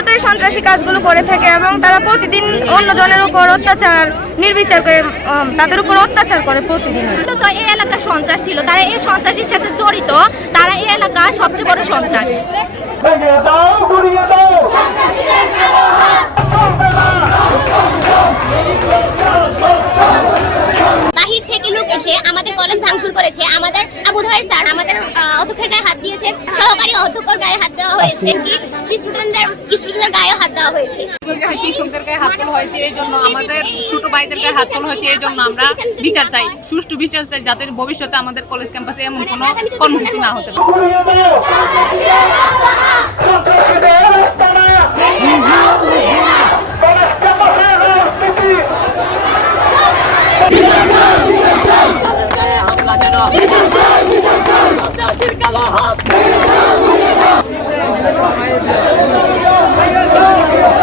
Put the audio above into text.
প্রতিনিয়তই সন্ত্রাসী কাজগুলো করে থাকে এবং তারা প্রতিদিন অন্যজনের উপর অত্যাচার নির্বিচার করে তাদের উপর অত্যাচার করে প্রতিদিন। তো এই এলাকার সন্ত্রাস ছিল, তারা এই সন্ত্রাসীর সাথে জড়িত, তারা এই এলাকার সবচেয়ে বড় সন্ত্রাস। বাহির থেকে লোক এসে আমাদের কলেজ ভাঙচুর করেছে, আমাদের আবু ধাইর স্যার আমাদের অধ্যক্ষের গায়ে হাত দিয়েছে, সহকারী অধ্যক্ষের গায়ে হাত দেওয়া হয়েছে, কি স্টুডেন্টদের গায়ে হাত দেওয়া হয়েছে, শিক্ষকদের গায়ে হাত তোলা হয়েছে। এই জন্য আমাদের ছোট ভাইদের গায়ে হাত তোলা হয়েছে। এই জন্য আমরা বিচার চাই, সুষ্ঠু বিচার চাই, যাতে ভবিষ্যতে আমাদের কলেজ ক্যাম্পাসে এমন কোনো কর্মসূচি না হতে পারে।